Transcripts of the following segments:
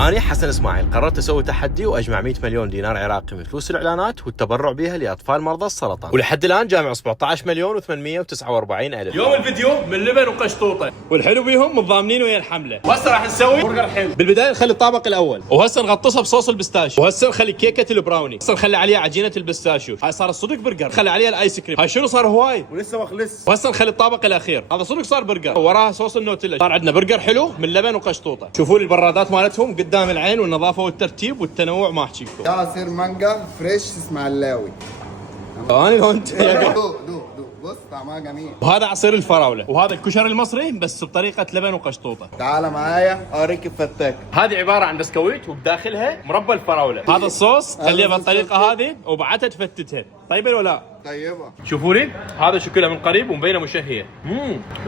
أنا حسن إسماعيل قررت أسوي تحدي وأجمع 100 مليون دينار عراقي من فلوس الإعلانات والتبرع بها لأطفال مرضى السرطان، ولحد الآن جامع 17 مليون و849 ألف. يوم الفيديو من لبن وقشطوطه، والحلو بيهم متضامنين ويا الحمله. وهسه راح نسوي برجر حلو. بالبدايه نخلي الطابق الاول، وهسه نغطسها بصوص البستاشيو، وهسه نخلي كيكه البراوني، هسه نخلي عليها عجينه البستاشيو. هاي صار الصدق برجر، نخلي عليها الايس كريم. هاي شنو صار هواي ولسه ما خلص. وهسه نخلي الطابق الاخير، هذا صدق صار برجر، وراها صوص النوتيلا. صار عندنا برجر حلو من لبن وقشطوطه. شوفوا لي البرادات مالتهم قدام العين، والنظافه والترتيب والتنوع ما احكيكم. ده عصير مانجا فريش اسماعيلاوي. انا وانت دوق بص طعمها جميل. وهذا عصير الفراوله، وهذا الكشري المصري بس بطريقه لبن وقشطوطه. تعال معايا اوريك الفتاك. هذه عباره عن بسكويت وبداخلها مربى الفراوله. هذا الصوص خليها بالطريقه هذه وبعدها تفتتها. طيبه ولا لا؟ طيبه. شوفوا لي هذا شكلها من قريب ومبينه مشهيه،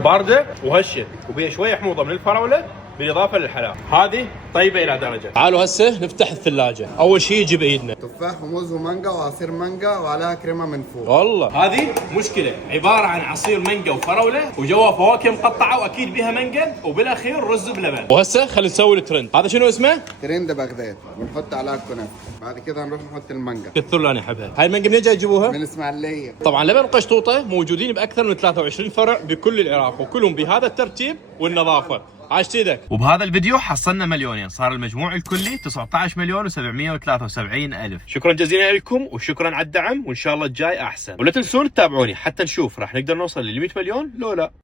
بارده وهشه وبيها شويه حموضه من الفراوله بالاضافه للحلاوه. هذه طيبه الى درجه. تعالوا هسه نفتح الثلاجه. اول شيء يجي بايدنا تفاح وموز ومانجا وعصير مانجا وعليها كريمه من فوق. والله هذه مشكله، عباره عن عصير مانجا وفراوله وجوا فواكه مقطعه واكيد بها مانجا، وبالاخير رز بلبن. وهسه خلينا نسوي الترند. هذا شنو اسمه؟ ترند بغداد، ونحط عليها الكنافه. بعد كده نروح نحط المانجا. كثر لي انا احبها. هاي المانجا منين جاي تجيبوها؟ من الاسماعيليه. طبعا لبن وقشطوطه موجودين باكثر من 23 فرع بكل العراق، وكلهم بهذا الترتيب والنظافه. عاش ايدك. وبهذا الفيديو حصلنا مليونين، صار المجموع الكلي 19 مليون و773 ألف. شكرا جزيلا لكم وشكرا على الدعم، وان شاء الله الجاي احسن. ولا تنسون تتابعوني حتى نشوف راح نقدر نوصل ل 100 مليون لو لا.